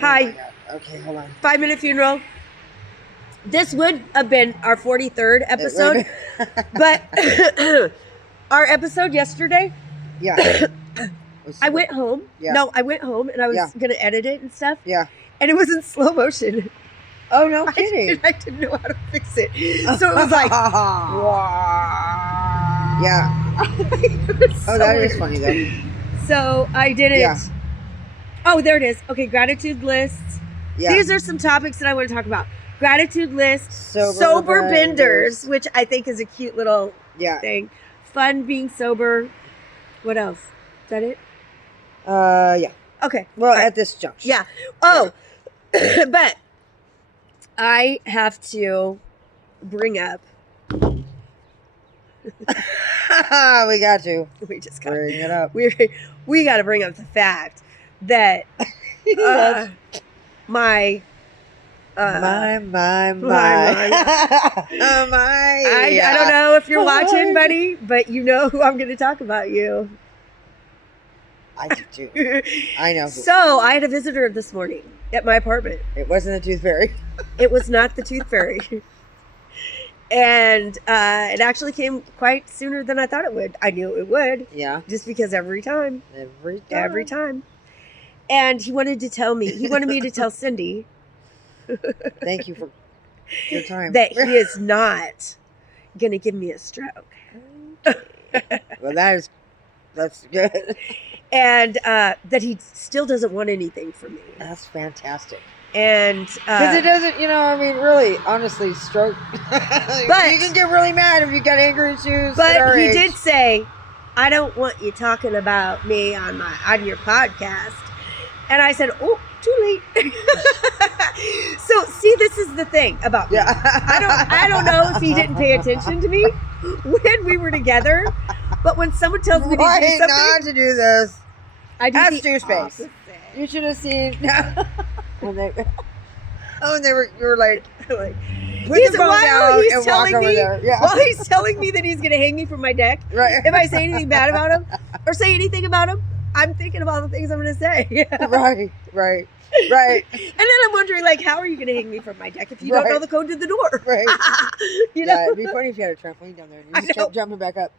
Hi. Oh okay, hold on. 5-minute funeral. This would have been our 43rd episode, but our episode yesterday, Yeah. I went home. Yeah. No, I went home and I was going to edit it and stuff. Yeah. And it was in slow motion. Oh, no kidding. I didn't know how to fix it. So it was like, yeah. It was so that weird. is funny, though. So I did it. Yeah. Oh, there it is. Okay, gratitude lists. Yeah. These are some topics that I want to talk about. Gratitude list, Sober benders, which I think is a cute little Yeah. thing. Fun being sober. What else? Is that it? Yeah. Okay. Well, All right. at this junction. Yeah. Oh, but I have to bring up. We got to We just got bring it up. we got to bring up the fact that my. My. I don't know if you're watching, buddy, but you know who I'm going to talk about you. I do too. I know. So I had a visitor this morning at my apartment. It wasn't the Tooth Fairy. It was not the Tooth Fairy. And it actually came quite sooner than I thought it would. I knew it would. Yeah. Just because every time. Every time. And he wanted to tell me, he wanted me to tell Cindy. Thank you for your time. That he is not going to give me a stroke. Well, that's good. And that he still doesn't want anything from me. That's fantastic. And because it doesn't, I mean, really, honestly, stroke. But you can get really mad if you got anger issues. But he did say, "I don't want you talking about me on your podcast." And I said, "Oh, too late." So, see, this is the thing about me. Yeah. I don't know if he didn't pay attention to me when we were together, but when someone tells me to do something, not to do this? I do That's the your space. opposite. You should have seen when you were like, put your phone down and walk over there. Yeah. While he's telling me that he's going to hang me from my deck, Right. if I say anything bad about him or say anything about him, I'm thinking of all the things I'm going to say. Right. And then I'm wondering, how are you going to hang me from my deck if you don't know the code to the door? Right. You know? Yeah, it'd be funny if you had a trampoline down there and you just kept jumping back up.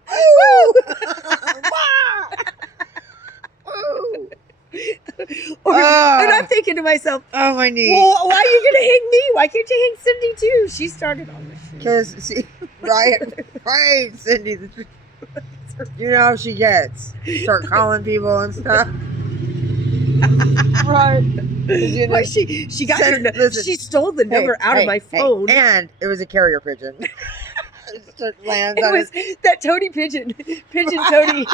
And I'm thinking to myself, oh, my knee. Well, why are you going to hang me? Why can't you hang Cindy too? She started all this shit. Because, see, right, Cindy, you know how she gets. Start calling people and stuff. Right. Well, she got she stole the number out of my phone. And it was a carrier pigeon. It was that Tony Pigeon Tony.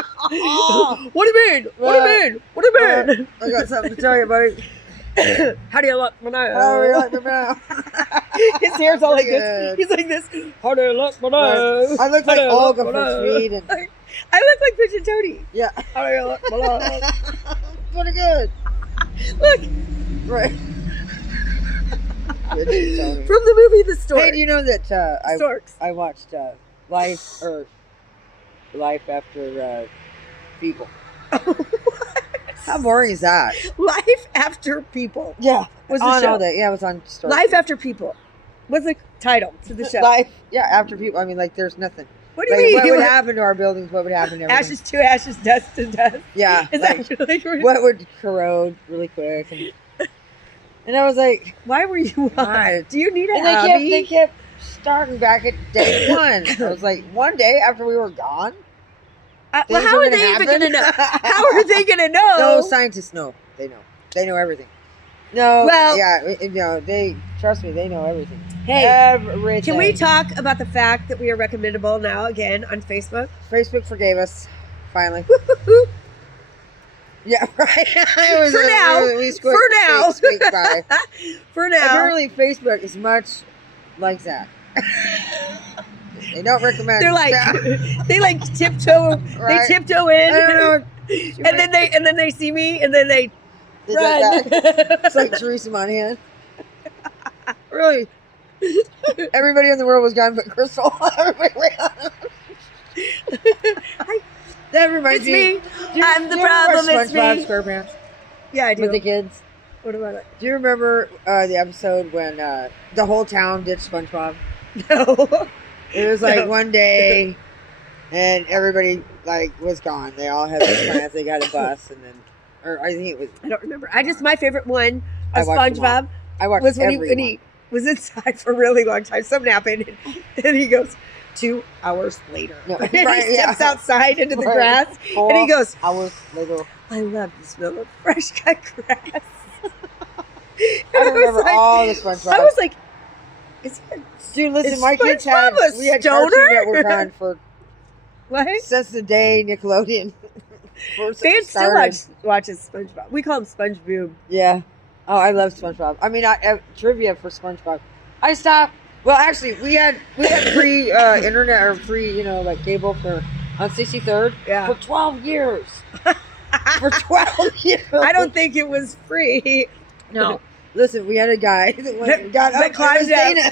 What do you mean? What do you mean? What do you mean? I got something to tell you, buddy. How do you like my nose? How do you like my nose? His hair's all like this. He's like this. How do you like my nose? I look like Olga from Speed. I look like Pigeon Tony. Yeah. How do you like my nose? Pretty good. Look. Right. From the movie The Stork. Hey, do you know that Storks. I watched Life After People. How boring is that? Life After People. Yeah. Was the show. Yeah, it was on Stork. Life After People. What's the title to the show? Life, After People. I mean, there's nothing. What do you mean? What would happen to our buildings? What would happen to everything? Ashes to ashes, dust to dust. Yeah. Is that what would corrode really quick? And I was like, why were you on? Do you need a and hobby? they kept starting back at day one. I was like, one day after we were gone? Well, how are they even going to know? How are they going to know? No, scientists know. They know. They know everything. No. Well, yeah, they trust me. They know everything. Hey, everything. Can we talk about the fact that we are recommendable now again on Facebook? Facebook forgave us finally. Yeah, right. For now. By. For now. Apparently, Facebook is much like that. They don't recommend. They're like they tiptoe. Right. They tiptoe in. I don't know. And then they see me and then they run. It's like Teresa Monahan. Really. Everybody in the world was gone but Crystal. That reminds me. I'm the problem. It's me. SpongeBob SquarePants. Yeah, I do. With the kids. What about it? Do you remember the episode when the whole town did SpongeBob? No. It was like No. one day, and everybody like was gone. They all had their plans. They got a bus, and then, or I think it was. I don't remember. My favorite one I of watched them all. SpongeBob I watched was when every when he was inside for a really long time. Something happened, and he goes 2 hours later. No, And right, he steps yeah. outside into the Right. grass, 4 and he goes, hours later. "I love the smell of fresh cut grass." I remember all the SpongeBob. I was like, "Is he a Dude, listen, Is my kids had SpongeBob a we had stoner? Cartoon Network on for what?" since the day Nickelodeon first Fan still started. watches SpongeBob. We call him SpongeBob. Yeah. Oh, I love SpongeBob. I mean, I trivia for SpongeBob. I stopped. Well, actually, we had free internet or free, like cable on 63rd Yeah. for 12 years. For 12 years. I don't think it was free. No. Listen, we had a guy that went and got That up. It climbed was up. Dana.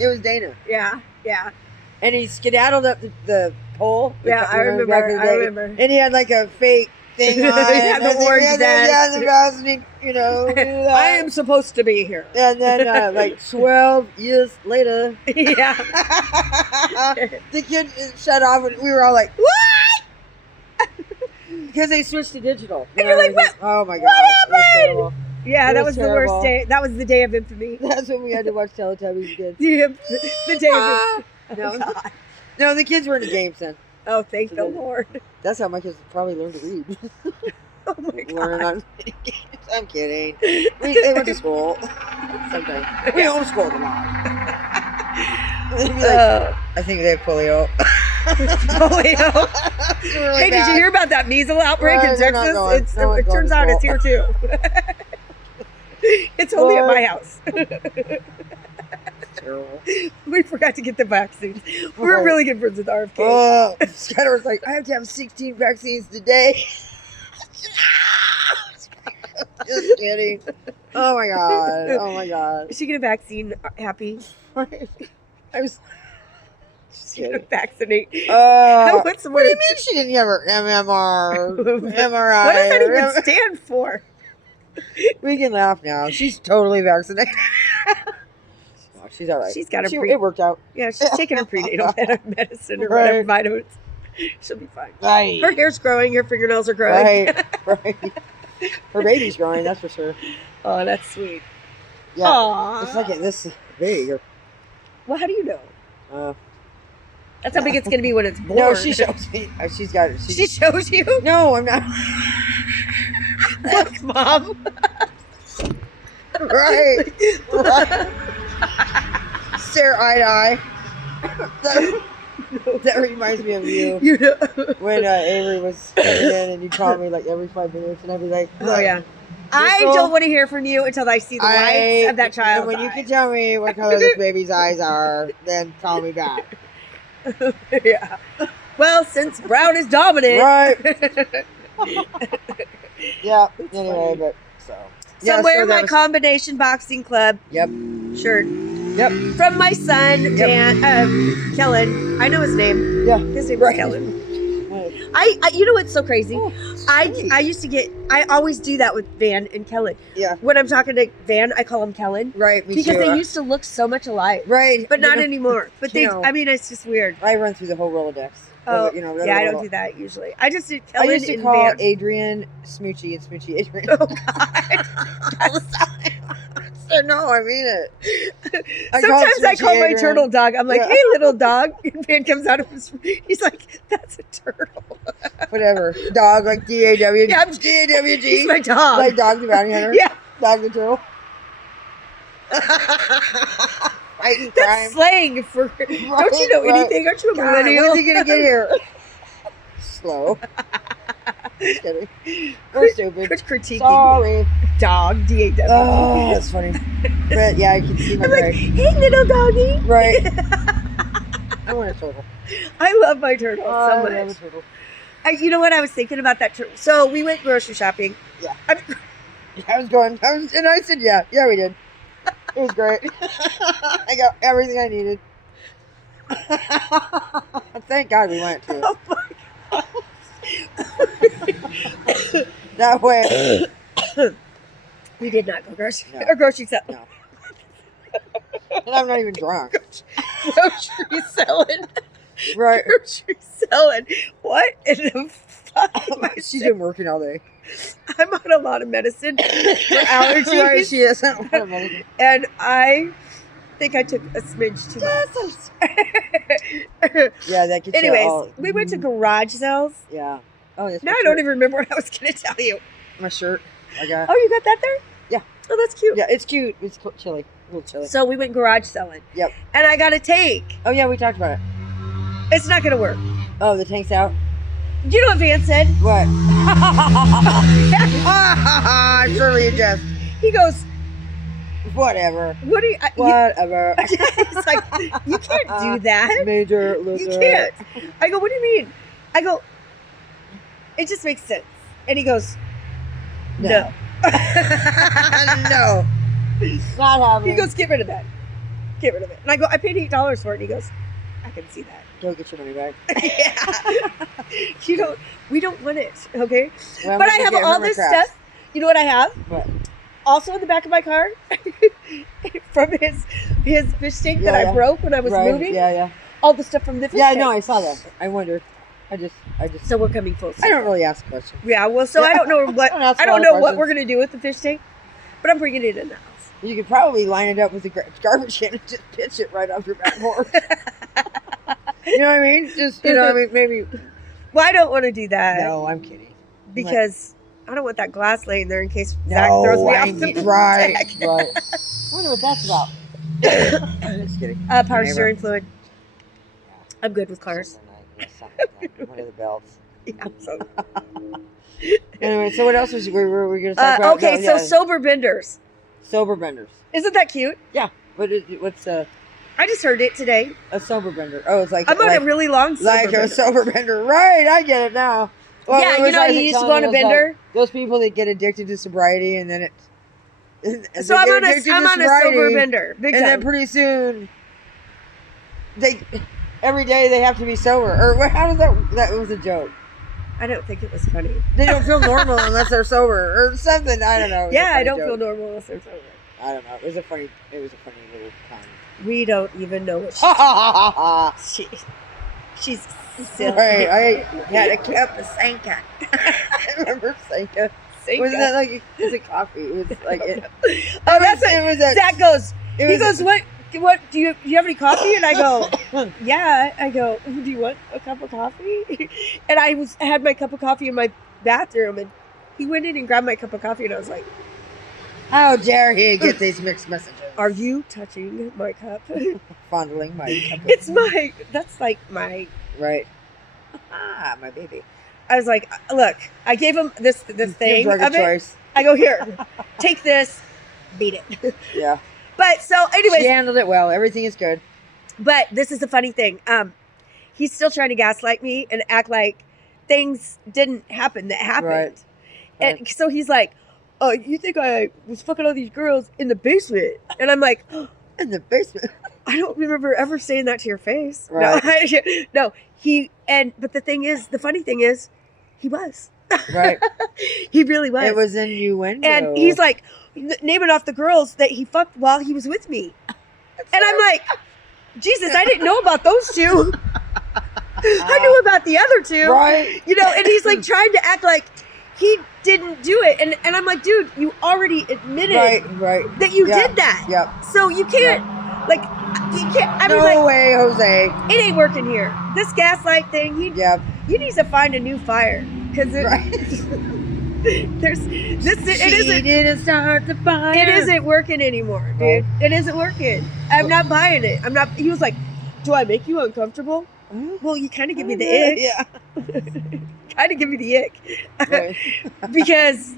It was Dana. Yeah, yeah, And he skedaddled up the pole. yeah. I back in remember. the I day. remember. And he had like a fake thing on. Yeah, the and then orange he had vest. the vest, and he, knew that. I am supposed to be here. And then, like 12 years later, Yeah. the kid shut off, and we were all like, What? because they switched to digital. And you're like, it was oh my god, what it was happened? terrible. Yeah, It that was was the terrible. worst day. That was the day of infamy. That's when we had to watch Teletubbies again. The day of Ah! infamy. No. Oh, God. No, the kids were in the games then. Oh, thank So the then- Lord. That's how my kids probably learned to read. Oh my Learning God. on video games. I'm kidding. They went to school. Sometimes. We homeschooled them all. They'd be like, I think they have polio. Polio. It's really Hey, did bad. you hear about that measles outbreak in Right, they're not Texas? going. No one's It going turns to out it's school. here too. It's only at my house. Terrible. We forgot to get the vaccines. We're Right. really good friends with RFK. Oh, Skylar was like, I have to have 16 vaccines today. Just kidding. Oh my god. Oh my god. Is she get a vaccine happy? I was just She gonna kidding. vaccinate. What What's the do word? you mean she didn't have her MMR? MRI. What does that even stand for? We can laugh now. She's totally vaccinated. Oh, she's all right. She's got her It worked out. Yeah, she's taking her prenatal medicine or Right. whatever vitamins. She'll be fine. Right. Her hair's growing. Her fingernails are growing. Right. Right. Her baby's growing, that's for sure. Oh, that's sweet. Yeah. Aww. It's like this big. Well, how do you know? Uh, That's how big it's going to be when it's born. no, she shows me. She's got it. She shows you? No, I'm not. Look, Mom. Right. Right. Stare eye to eye. That reminds me of you. You know. When Avery was coming in and you call me like every 5 minutes and I'd be like, Oh, yeah. I Crystal, don't want to hear from you until I see the whites of that child. And when you can tell me what color this baby's eyes are, then call me back. Yeah. Well, since brown is dominant. Right. Yeah. That's Anyway, funny. but so. Somewhere in that my was- combination boxing club Yep. shirt Yep. from my son, Dan, Kellen. I know his name. Yeah. His name Right. is Kellen. Right. I you know what's so crazy? Oh, I sweet. used to get, I always do that with Van and Kellen. Yeah. When I'm talking to Van, I call him Kellen. Right. Me Because too. they used to look so much alike. Right. But not You know, anymore. But you they, know. I mean, it's just weird. I run through the whole Rolodex. Oh, You know, yeah, I don't do that usually. I just did I Kellen used to and call Van. Adrian Smoochie and Smoochie Adrian. Oh, God. No, I mean it. I call Sometimes I Smoochie call my Adrian. turtle dog. I'm like, Yeah. hey, little dog. And Van comes out of his, he's like, that's a turtle. Whatever. Dog, like D-A-W. Yeah, I'm- D-A-W-G. He's my dog. Like Dog the Bounty Hunter. Yeah, Dog the Turtle. Fighting crime. that's slang for, don't you know Right. anything? Aren't you a God, millennial? when's he gonna get here? Slow. Just kidding. We're stupid. Quit critiquing. Sorry. Dog, D-A-W. Oh, that's funny. But yeah, I can see my I'm like, right. hey, little doggy. Right. I want a turtle. I love my turtle I so love a much. turtle. You know what? I was thinking about that turtle. So we went grocery shopping. Yeah. I mean, And I said, yeah, we did. It was great. I got everything I needed. Thank God we went too. oh my That way, We did not go grocery No. or grocery selling. No. And I'm not even drunk. Grocery selling. Right. Grocery selling. What in the fuck? am I She's saying? been working all day. I'm on a lot of medicine for allergies. Right, she is. I don't want to And I think I took a smidge too much. Yeah, that gets you Anyways, all. we went to garage sales. Yeah. Oh, that's Now my I don't shirt. even remember what I was going to tell you. My shirt. I got. Oh, you got that there? Yeah. Oh, that's cute. Yeah, it's cute. It's chilly. A little chilly. So we went garage selling. Yep. And I got a tank. Oh yeah, we talked about it. It's not going to work. Oh, the tank's out. You know what Van said? What? Surely you just. He goes, Whatever. what do you... Whatever. It's like, you can't do that. Major loser. You can't. I go, what do you mean? I go, it just makes sense. And he goes, no. No. Not happening. He goes, get rid of that. Get rid of it. And I go, I paid $8 for it. And he goes, I can see that. Go get your money back. Yeah. We don't want it, okay? Well, I'm But I gonna have get all Hermit this crabs. stuff. You know what I have? What? Also in the back of my car, from his fish tank that Yeah, I yeah. broke when I was Right, moving. Yeah. All the stuff from the fish Yeah, I tank. know. I saw that. I wondered. I just. So we're coming full circle. I don't really ask questions. Yeah, well, so I don't know what I don't ask I a lot don't of know what questions. we're gonna do with the fish tank, but I'm bringing it in the house. You could probably line it up with the garbage can and just pitch it right off your back porch. You know what I mean? Just, you know what I mean? Maybe. Well, I don't want to do that No, I'm kidding. because I don't want that glass laying there in case No, Zach throws me I off the mean, right. deck. Right. I wonder what that's about. Just kidding. Power Neighbor. steering fluid. I'm good with cars. Something like that. One of the belts. Yeah, so. Anyway, so what else was we were going to talk about? Okay, No, so yeah. sober benders. Sober benders. Isn't that cute? What's a I just heard it today. sober bender? Oh, it's like I'm on like, a really long sober like bender. a sober bender. Right, I get it now. Well, Yeah, it you was know, like you used to telling go on me a it was like bender. those people that get addicted to sobriety and then it. So I'm on a sober bender. Big And then time. pretty soon, every day they have to be sober. Or how does that was a joke. I don't think it was funny. They don't feel normal unless they're sober or something. I don't know. It was a Yeah, I funny don't joke. feel normal unless they're sober. I don't know. It was a funny little time. We don't even know what Right. she's silly. I had a cup of Sanka. I remember Sanka. Wasn't that like it's a coffee? It was like it. Oh, that's it was a, Zach goes. it He was goes, what? Do you have any coffee? And I go, yeah. I go, do you want a cup of coffee? And I had my cup of coffee in my bathroom, and he went in and grabbed my cup of coffee, and I was like, how dare he get these mixed messages? are you touching my cup? Fondling my cup of It's my. That's like my. right. My baby. I was like, look, I gave him this thing Drug of of it. choice. I go, here, take this, beat it. Yeah. But so, anyways, She handled it well. Everything is good. but this is the funny thing. He's still trying to gaslight me and act like things didn't happen that happened. Right. And so he's like, oh, you think I was fucking all these girls in the basement? And I'm like, In the basement. I don't remember ever saying that to your face. Right. No, but the funny thing is, he was. Right. He really was. It was innuendo. And he's like naming off the girls that he fucked while he was with me. And I'm like, Jesus, I didn't know about those two. I knew about the other two. Right. You know, and he's like trying to act like he didn't do it. And I'm like, dude, you already admitted Right. that you Yeah. did that. Yep. So you can't, like, you can't, I mean, No like, way, Jose. it ain't working here. This gaslight thing, Yep. he needs to find a new fire. Because Right. it isn't. didn't start the fire. It isn't working anymore, dude. Right. It isn't working. I'm not buying it. I'm not. He was like, "Do I make you uncomfortable?" Well, you kind of give me the ick. Yeah. Kind of give me the ick Right. because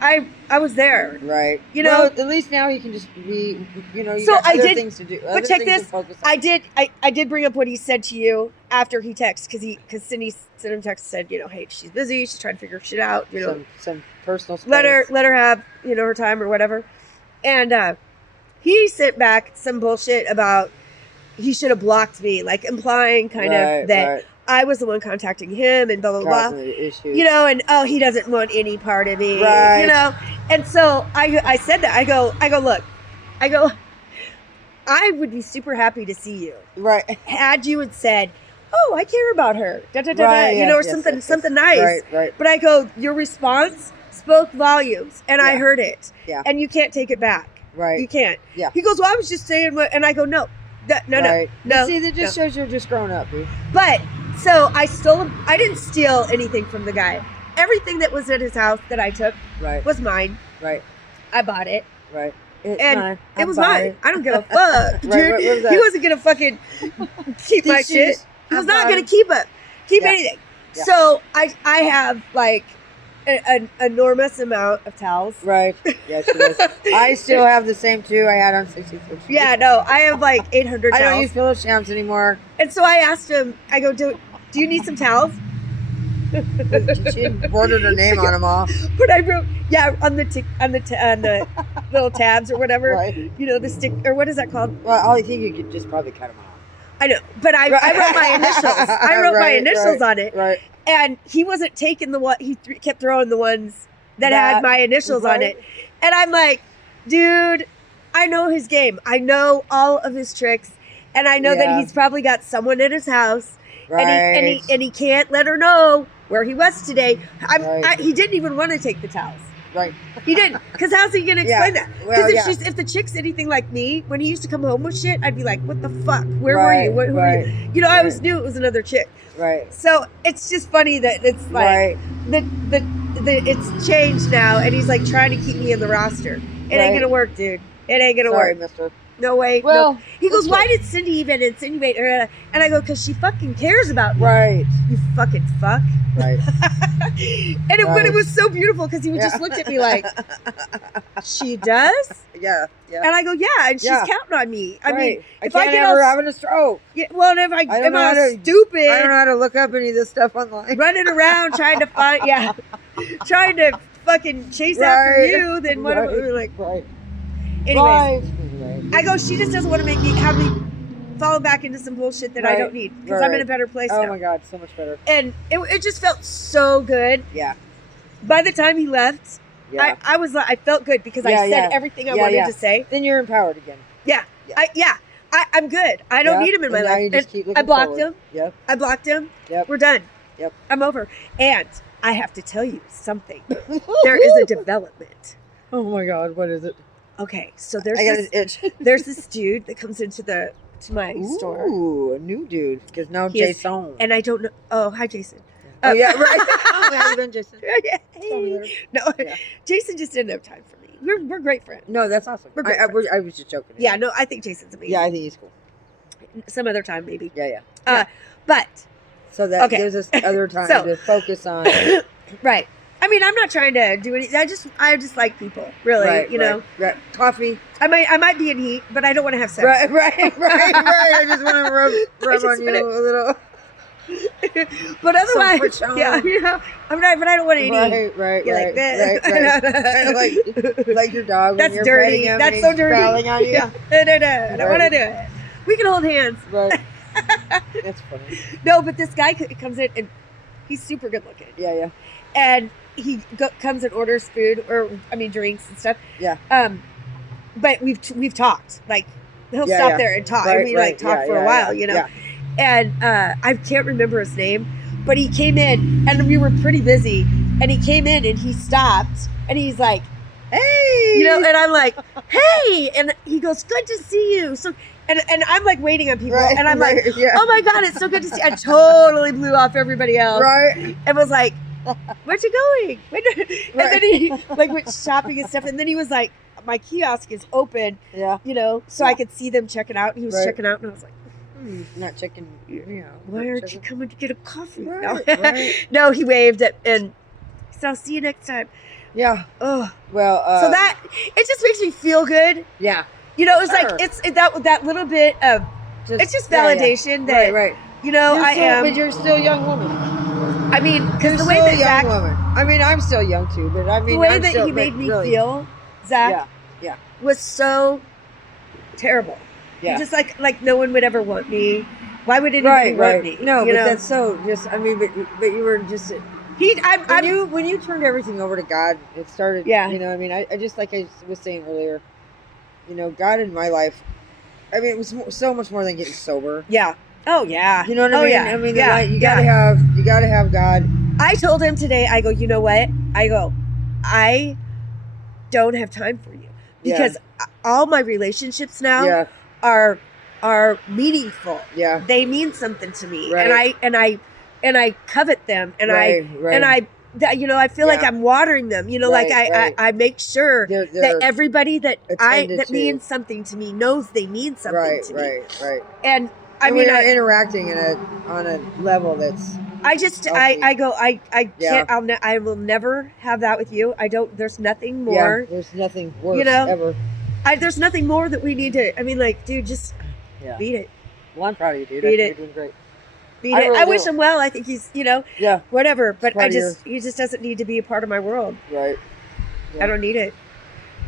I was there. Right. You know- Well, at least now you can just be. You know. You So got I other did- things to do. but other check things to this. focus on. I did bring up what he said to you after he texted because Cindy sent him a text and said, you know, hey, she's busy. She's trying to figure shit out. You know, some personal. let space. her have her time or whatever. And he sent back some bullshit about he should have blocked me, like implying kind of that Right. I was the one contacting him and blah blah blah. Causing the issues. You know, and he doesn't want any part of me. Right. You know, And so I said that. I go, look, I would be super happy to see you. Right. Had you had said, oh, I care about her, da, da, da, da, Right, you know, or yes, something, yes, yes. something nice. Right, right. But I go, your response spoke volumes, and I Yeah. heard it. Yeah. And you can't take it back. Right. You can't. Yeah. He goes, well, I was just saying what, and I go, no, Right. no. See, that just shows you're just grown up, dude. But so I didn't steal anything from the guy. Everything that was at his house that I took Right. was mine. Right. I bought it. Right. It's And mine. it was I bought mine. it. I don't give a fuck, dude. Right, what was that? He wasn't gonna fucking keep my These shit. shoes, He was I not bought gonna it. keep Yeah. anything. Yeah. So I have like an enormous amount of towels. Right. Yes, it is. I still have the same two I had on 66. Yeah, no, I have like 800 I don't towels. use pillow shams anymore. And so I asked him, I go, do you need some towels? She embroidered her name on them all. But I wrote, yeah, on the little tabs or whatever. Right. You know, the stick, or what is that called? Well, I think you could just probably cut them off. I know, but I wrote my initials. I wrote my Right, initials right, on it. Right. And he wasn't taking the one, kept throwing the ones that had my initials on right. it. And I'm like, dude, I know his game. I know all of his tricks. And I know that Yeah. he's probably got someone at his house. Right. And he can't let her know where he was today. Right. He didn't even want to take the towels. Right. He didn't. Because how's he going to explain that? Well, Because yeah. if the chick's anything like me, when he used to come home with shit, I'd be like, what the fuck? Where were you? Who were you? You know, I always knew it was another chick. Right. So it's just funny that it's like Right. the it's changed now, and he's like trying to keep me in the roster. It Right. ain't gonna work, dude. It ain't gonna Sorry, work. mister. No way. Well, no. He goes, that's why good. did Cindy even insinuate her? And I go, because she fucking cares about me. Right. You fucking fuck. Right. But it Right. was so beautiful because he would just looked at me like, she does? Yeah. Yeah. And I go, yeah, and she's Yeah. counting on me. I Right. mean, I if I can't get have her all having a stroke. yeah, well, if I don't am know how all to- stupid, I don't know how to look up any of this stuff online. running around trying to find, trying to fucking chase after Right. you, then what? Right. We're like, Right. anyways, Right. I go. She just doesn't want to have me fall back into some bullshit that I Right. don't need because I'm in Right. a better place Oh now. my God, so much better. And it just felt so good. Yeah. By the time he left, Yeah. I felt good because I Yeah, said yeah. everything I Yeah, wanted yeah. to say. Then you're empowered again. Yeah, Yeah. I'm good. I don't Yep. need him in my And now life. you just And keep I looking blocked forward. him. Yep. I blocked him. Yep. We're done. Yep. I'm over. And I have to tell you something. There is a development. Oh my God, what is it? Okay, so there's I got this, an itch. there's this dude that comes into my store, Ooh, a new dude. Because now He is- Jason. and I don't know. Oh, hi, Jason. Oh yeah, right. Oh, how you been, Jason? Yeah, Tell me hey. later. No, Yeah. Jason just didn't have time for me. We're great friends. No, that's awesome. We're great I was just joking. Yeah, no, I think Jason's amazing. Yeah, I think he's cool. Some other time maybe. Yeah, yeah. But So that Okay. gives us other time So- to focus on. right. I mean, I'm not trying to do anything. I just like people, really. right, you know, right. Coffee. I might be in heat, but I don't want to have sex. Right. I just want to rub just on you wanna- a little. But otherwise, Patron. yeah, you know, I'm not. But I don't want any. Right. You're like that. like your dog. That's when you're dirty. petting him That's and so he's dirty. growling on you. Yeah. No, I don't want to do it. We can hold hands. Right. That's funny. No, but this guy comes in and he's super good looking, Yeah. and he comes and orders food drinks and stuff. Yeah. But we've talked. Like he'll Yeah, stop yeah. there and talk. Right, We right. talk Yeah, for yeah, a while, yeah. you know. Yeah. And I can't remember his name, but he came in and we were pretty busy. And he came in and he stopped and he's like, Hey. you know, and I'm like, hey, and he goes, good to see you. So, and I'm like waiting on people, Right, and I'm like, right, yeah. oh my God, it's so good to see. I totally blew off everybody else, Right. and was like, where'd you going? And Right. then he like went shopping and stuff, and then he was like, my kiosk is open, Yeah. you know, so I could see them checking out. He was Right. checking out, and I was like, Not checking. Yeah. why not aren't you checking. coming to get a coffee? Right, No, right. no, he waved it, and he said, I'll see you next time. Yeah. Oh, Well. so that it just makes me feel good. Yeah. You know, it's Sure. like that little bit of it's just yeah, yeah. validation that Right. you know You're I still, am. But you're still a young woman. I mean, You're because the way still that a young Zach, woman. I mean, I'm still young too, but I mean, the way I'm that still, he made but me really, feel, Zach, Yeah. was so terrible. Yeah. Just like no one would ever want me. Why would anybody Right. want me? No, you but know? that's so just. I mean, but you were just When you turned everything over to God, it started. Yeah. You know, I mean, I just like I was saying earlier, you know, God in my life. I mean, it was so much more than getting sober. Yeah. Oh yeah. You know what I Oh, mean? yeah. I mean, Yeah. you gotta have God. I told him today, I go, you know what? I go, I don't have time for you because all my relationships now are meaningful. Yeah. They mean something to me, Right. and I covet them, and Right. I feel like I'm watering them. You know, Right, like right. I make sure They're that everybody that attended to. means something to me knows they mean something to me. Right. And I And mean, we are interacting on a level that's. I just healthy. I can't I will never have that with you. I don't. There's nothing more. Yeah, there's nothing worse You know? ever. There's nothing more that we need to. I mean, like, dude, just beat it. Well, I'm proud of you, dude. Beat I it. think you're doing great. Beat I it. really I wish do. him well. I think he's, Yeah. whatever. But Part of he just doesn't need to be a part of my world. Right. Yeah. I don't need it.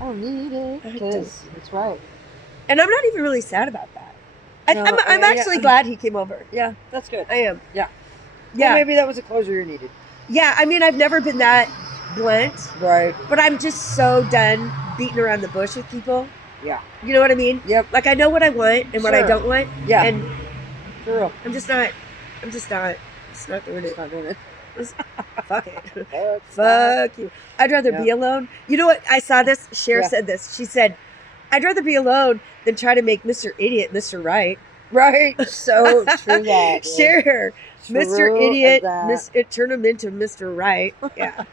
I don't need it because it's right. And I'm not even really sad about that. No, I'm actually glad he came over. Yeah, that's good. I am. Yeah. Yeah. Well, maybe that was a closure you needed. Yeah. I mean, I've never been that blunt, Right. but I'm just so done beating around the bush with people. Yeah. You know what I mean? Yep. Like, I know what I want and what I Sure. don't want. Yeah. And For real. I'm just not doing it. It's not doing it. Fuck it. Fuck you. I'd rather be alone. You know what? I saw this. Cher said this. She said, I'd rather be alone than try to make Mr. Idiot Mr. Right. Right. So true that. Cher. Mr. True Idiot. as that. Turn him into Mr. Right. Yeah.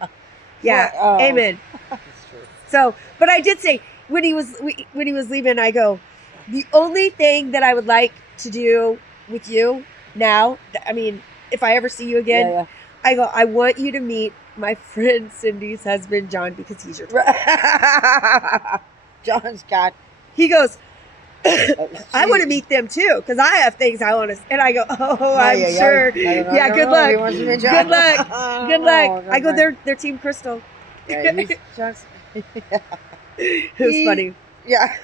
Yeah. Well, Amen. That's true. So, but I did say when he was leaving, I go, the only thing that I would like to do with you now, I mean, if I ever see you again, Yeah. I go, I want you to meet my friend Cindy's husband, John, because he's your twin. John's got. He goes, I want to meet them too, because I have things I want to. And I go, I'm sure. Yeah, good luck. Good luck. Good luck. I go, they're Team Crystal. Yeah, John's. It was funny. Yeah.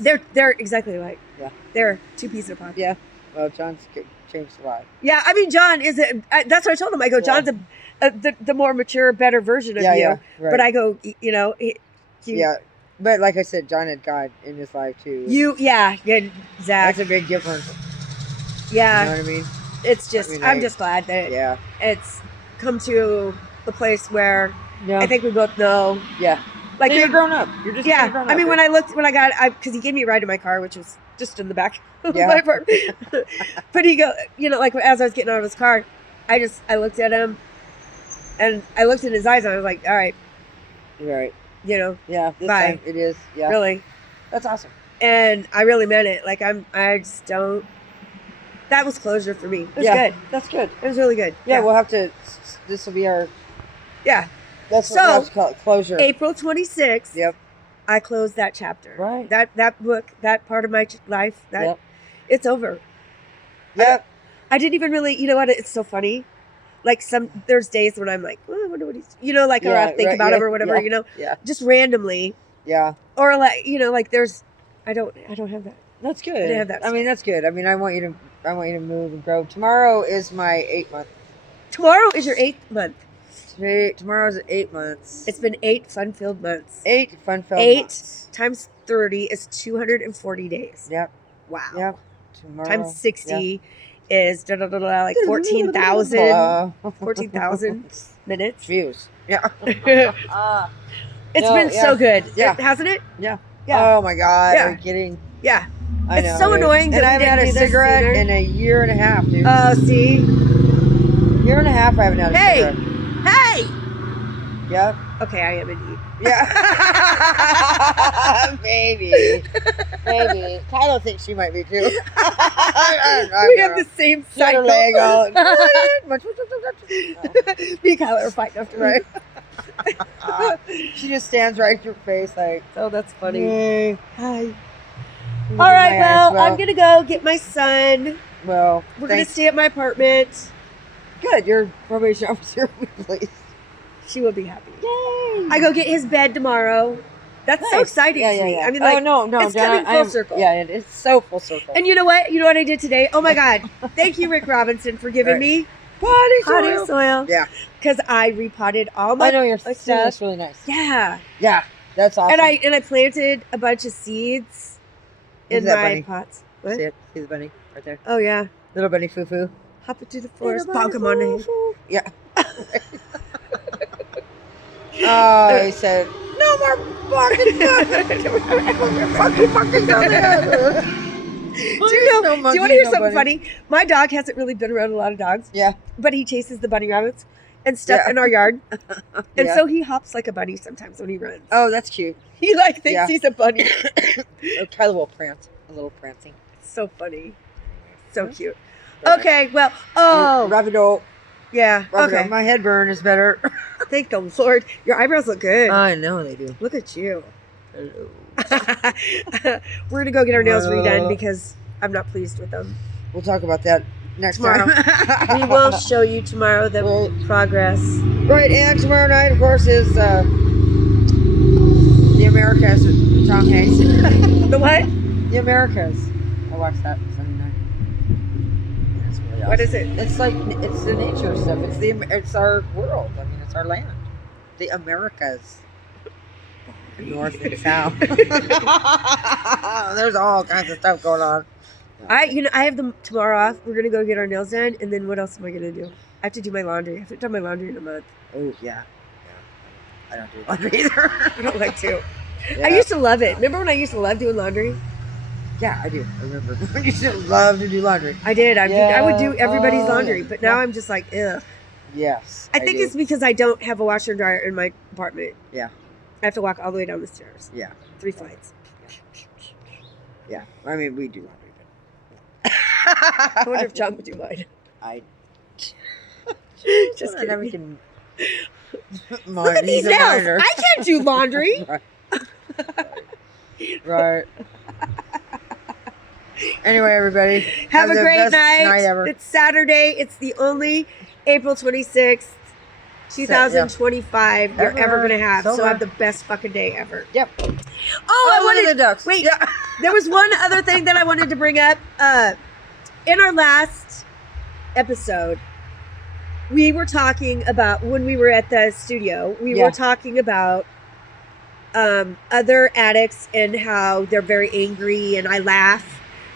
They're exactly like. Yeah. They're two pieces of pie. Yeah. Well, John's changed a lot. Yeah, I mean, John is that's what I told him. I go, John's the more mature, better version of you. Yeah, right. But I go, but like I said, John had God in his life too. Zach. That's a big difference. Yeah, You know what I mean? it's just, I'm just glad that it's come to the place where I think we both know. Yeah. Like, you're grown up. You're just grown up. I mean, when I got, because he gave me a ride to my car, which was just in the back of my apartment. But he go, like as I was getting out of his car, I looked at him, and I looked in his eyes, and I was like, all right. Right. Yeah. This bye. time it is. Yeah. Really. That's awesome. And I really meant it. Like, I just don't. That was closure for me. It was good. That's good. It was really good. Yeah, we'll have to. This will be our. Yeah. That's what we'll have to call it, closure. April 26th. Yep. I closed that chapter. Right. That book, that part of my life, it's over. Yep. I didn't even really. You know what? It's so funny. Like, there's days when I'm like, oh, I wonder what he's, or I think about him or whatever, Yeah. just randomly. Yeah. Or like, like there's, I don't have that. That's good. I didn't have that. I mean, that's good. I mean, I want you to move and grow. Tomorrow is my 8 month. Tomorrow is your 8th month. Tomorrow's 8 months. It's been 8 fun-filled months. 8 fun-filled months. 8 times 30 is 240 days. Yep. Wow. Yep. Tomorrow. Times 60 is like 14,000. 14,000 minutes. Views. Yeah. It's been so good. Yeah. Hasn't it? Yeah. Yeah. Oh my God. Yeah. Are you kidding? Yeah. I It's know, so dude. annoying that and I we haven't had didn't a do this cigarette sooner. in a year and a half, dude. Oh, see? Year and a half I haven't had a cigarette. Hey! Yep. Okay, I am indeed. Yeah. Maybe. Kyla thinks she might be too. We have the same Set her cycle. leg out. Me and Kyla are fighting after right. She just stands right in your face like, Oh, that's funny. hey. Hi. All right, well, I'm going to go get my son. Well, We're going to stay at my apartment. Good. Your probation officer will be pleased. She will be happy. Yay. I go get his bed tomorrow. That's so exciting to me. I mean, like, no, it's coming full circle. Yeah, it's so full circle. And you know what? You know what I did today? Oh my God. Thank you, Rick Robinson, for giving me Potty soil. Yeah. Because I repotted all my. I know your my stuff. That's stuff. really nice. Yeah. Yeah, that's awesome. And I planted a bunch of seeds Look in at that my bunny. pots. What? See it? See the bunny right there? Oh yeah. Little bunny foo-foo. Hop into the forest, Little bonk him on the head. foo-foo. Yeah. Oh, he said, no more fucking fucking down there. Do you want to hear something funny? My dog hasn't really been around a lot of dogs, Yeah. but he chases the bunny rabbits and stuff Yeah. in our yard, and Yeah. so he hops like a bunny sometimes when he runs. Oh, that's cute. He like thinks Yeah. he's a bunny. Try a little prance. A little prancing. So funny, so cute. Right. Okay, well, Rapido. yeah, Rapido. okay. My headburn is better. Thank the Lord. Your eyebrows look good. I know they do. Look at you. Hello. We're gonna go get our nails Well. redone because I'm not pleased with them. We'll talk about that next Tomorrow. time. We will show you tomorrow the Well, progress. right, and tomorrow night, of course, is The Americas with Tom Hanks. The what? The Americas. I watched that Sunday night. It's really awesome. What is it? It's like it's the nature stuff. It's our world. I mean, it's our land. The Americas. North and south. There's all kinds of stuff going on. I have them tomorrow off. We're gonna go get our nails done, and then what else am I gonna do? I have to do my laundry. I haven't done my laundry in a month. Oh yeah. I don't do laundry either. I don't like to. Yeah. I used to love it. Remember when I used to love doing laundry? Yeah, I do. I remember. I used to love to do laundry. I did. I would do everybody's Oh, laundry, but now yeah. I'm just like, ugh. Yes. I think do. it's because I don't have a washer and dryer in my apartment. Yeah. I have to walk all the way down the stairs. Yeah. 3 flights. Yeah. I mean, we do laundry. I wonder if John would do mine. I Just And then we kidding. can. Look at these nails. I can't do laundry. Right. Anyway, everybody. Have a the great best night. ever. It's Saturday. It's the only April 26th, 2025 you're Ever. ever going to have. So Sober. have the best fucking day ever. Yep. Oh, I look at wanted the ducks. Wait, Yeah. there was one other thing that I wanted to bring up. In our last episode, we were talking about when we were at the studio. We Yeah. were talking about other addicts and how they're very angry, and I laugh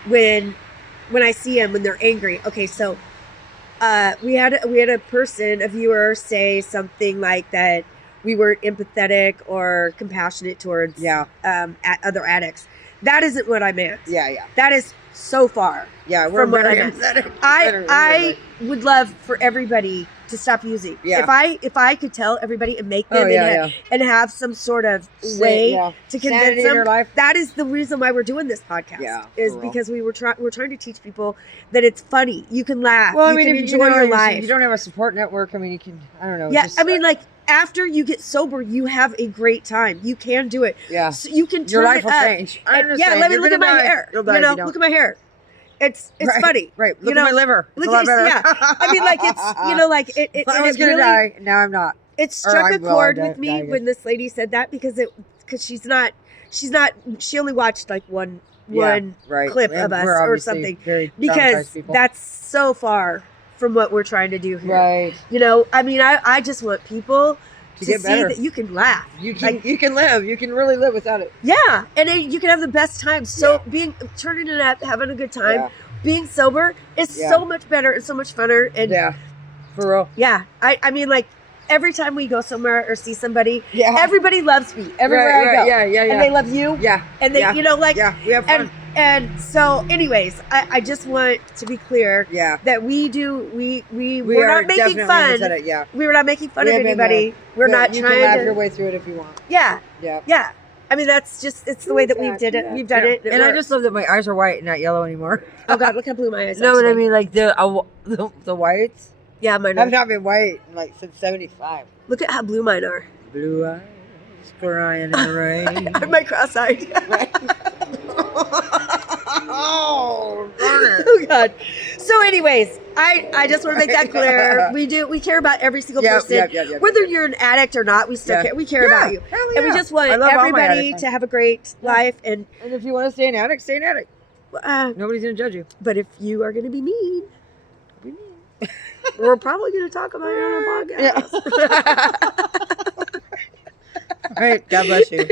when I see them when they're angry. Okay, so we had a person, a viewer, say something like that we weren't empathetic or compassionate towards Yeah. other addicts. That isn't what I meant. Yeah. That is so far. Yeah. We're From what very I meant. empathetic. I would love for everybody to stop using. Yeah. If I could tell everybody and make them Oh, yeah, and have some sort of way yeah. to Sanity convince in them. your life. That is the reason why we're doing this podcast. Yeah, is for real. because we're trying to teach people that it's funny. You can laugh. Well, I you mean, can if enjoy your life. you don't have a support network, I mean, you can, I don't know. Yeah, just, I mean, like after you get sober, you have a great time. You can do it. yeah. So you can turn Your life it will up. change. I'm just Yeah, saying, let me you're look at gonna my die. hair. You'll die You if know, you don't. look at my hair. It's Right, funny. Right. Look You at my know, liver. It's Look a lot at better. yeah. I mean, like it's like it. I was it gonna really, die. Now I'm not. It struck I a will, chord I with die me again. when this lady said that because she's not. She only watched like one Right. clip And of us we're or obviously something very because traumatized people. that's so far from what we're trying to do here. right. You know, I mean, I just want people To to get see better. that you can laugh. You can live. You can really live without it. Yeah, and then you can have the best time. So Yeah. turning it up, having a good time, Yeah. being sober is Yeah. so much better and so much funner. And Yeah. For real. yeah, I mean, like every time we go somewhere or see somebody, Yeah. everybody loves me everywhere Right, I go. right. Yeah. And they love you. Yeah. And they, yeah. you know, like, Yeah. We have fun. and so, anyways, I just want to be clear Yeah. that we're are not making definitely fun. empathetic, yeah. We're not making fun We of have been anybody. We're But not you trying can laugh to. your way through it if you want. Yeah, Yeah. yeah. I mean, that's just it's the way that we've did it. We've done it. And I just love that my eyes are white and not yellow anymore. oh god, look how blue my eyes are. No, what I today. mean, like the whites Yeah, mine have are. not been white like since '75. Look at how blue mine are. Blue eyes crying in the rain. I'm my cross-eyed. Oh, darn it. Oh god. So, anyways, I just want to make that clear. We care about every single person, whether you're an addict or not. We still Yeah. care. We care about you, Hell and we yeah. just want I love all my everybody addicts. to have a great life. And And if you want to stay an addict, stay an addict. Nobody's gonna judge you. but if you are going to be mean, Be mean. We're probably going to talk about it on our podcast. All right. God bless you.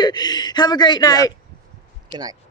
Have a great night. Good night.